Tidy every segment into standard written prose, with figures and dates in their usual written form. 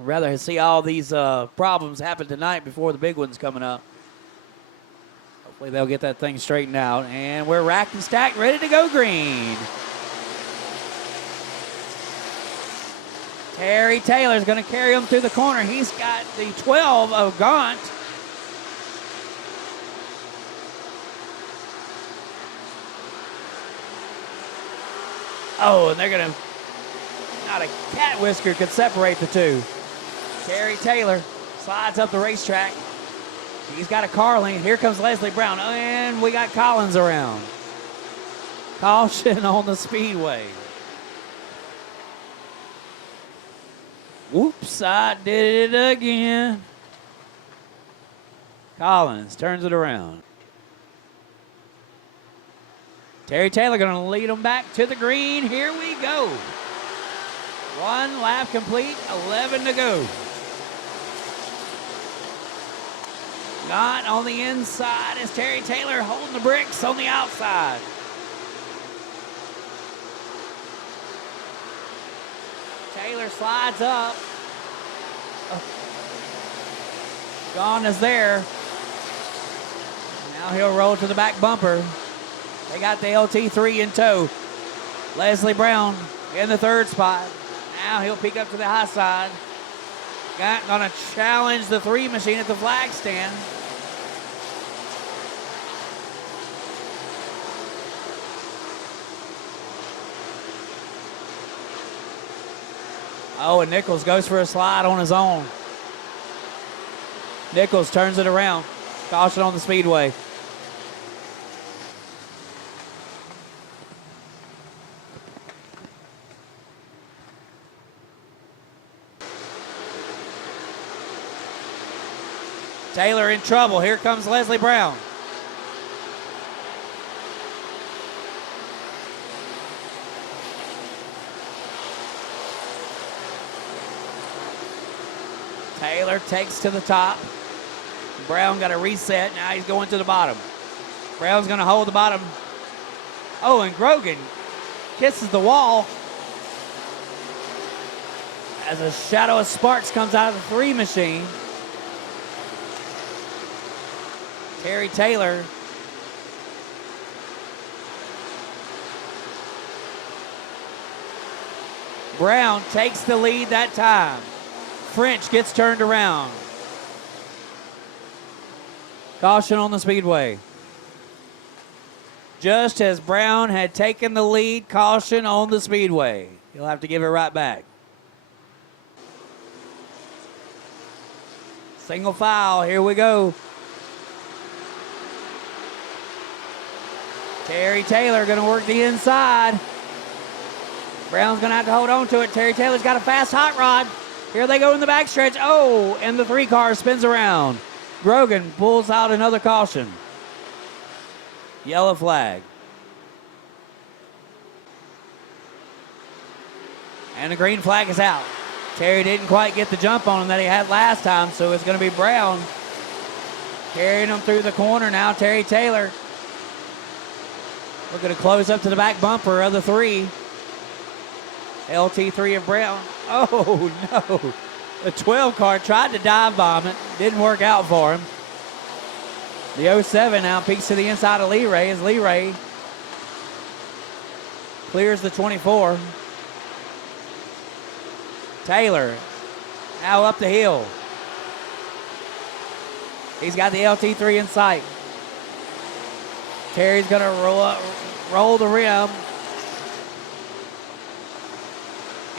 I'd rather see all these problems happen tonight before the big one's coming up. Hopefully they'll get that thing straightened out. And we're racked and stacked, ready to go green. Terry Taylor's going to carry him through the corner. He's got the 12 of Gaunt. Oh, and they're going to, not a cat whisker could separate the two. Terry Taylor slides up the racetrack. He's got a car lane. Here comes Leslie Brown. And we got Collins around. Caution on the speedway. Whoops, I did it again. Collins turns it around. Terry Taylor going to lead them back to the green. Here we go. One lap complete, 11 to go. Not on the inside is Terry Taylor holding the bricks on the outside. Taylor slides up. Gaunt is there. Now he'll roll to the back bumper. They got the LT3 in tow. Leslie Brown in the third spot. Now he'll peek up to the high side. Going to challenge the 3 machine at the flag stand. Oh, and Nichols goes for a slide on his own. Nichols turns it around. Caution on the speedway. Taylor in trouble. Here comes Leslie Brown. Taylor takes to the top. Brown got a reset. Now he's going to the bottom. Brown's going to hold the bottom. Oh, and Grogan kisses the wall as a shadow of sparks comes out of the 3 machine. Terry Taylor Brown takes the lead that time. French gets turned around. Caution on the speedway. Just as Brown had taken the lead, caution on the speedway. He'll have to give it right back. Single file, here we go. Terry Taylor going to work the inside. Brown's going to have to hold on to it. Terry Taylor's got a fast hot rod. Here they go in the backstretch. Oh, and the 3 car spins around. Grogan pulls out another caution. Yellow flag. And the green flag is out. Terry didn't quite get the jump on him that he had last time, so it's going to be Brown carrying him through the corner now. Terry Taylor looking to close up to the back bumper of the 3. LT3 of Brown. Oh, no. The 12 car tried to dive bomb it. Didn't work out for him. The 07 now peeks to the inside of Lee Ray as Lee Ray clears the 24. Taylor now up the hill. He's got the LT3 in sight. Terry's going to roll the rim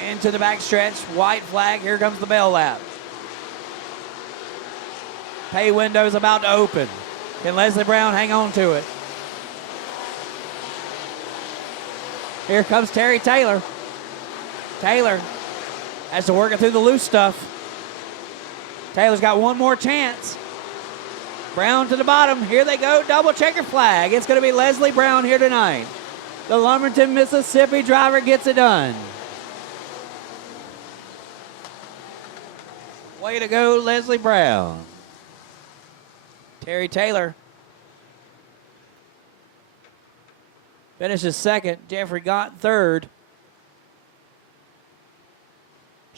into the backstretch. White flag. Here comes the bell lap. Pay window's about to open. Can Leslie Brown hang on to it? Here comes Terry Taylor. Taylor has to work it through the loose stuff. Taylor's got one more chance. Brown to the bottom. Here they go. Double checker flag. It's going to be Leslie Brown here tonight. The Lumberton, Mississippi driver gets it done. Way to go, Leslie Brown. Terry Taylor finishes second. Jeffrey Gaunt third.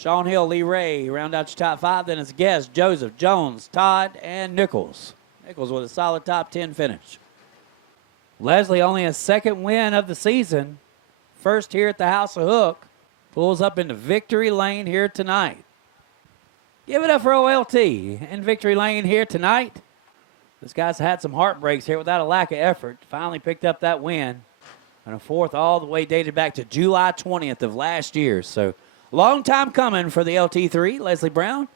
Sean Hill, Lee Ray, round out your top 5. Then it's Guest, Joseph, Jones, Todd, and Nichols. Nichols with a solid top 10 finish. Leslie, only a second win of the season. First here at the House of Hook. Pulls up into victory lane here tonight. Give it up for OLT in victory lane here tonight. This guy's had some heartbreaks here without a lack of effort. Finally picked up that win. And a fourth all the way dated back to July 20th of last year. So long time coming for the LT3, Leslie Brown.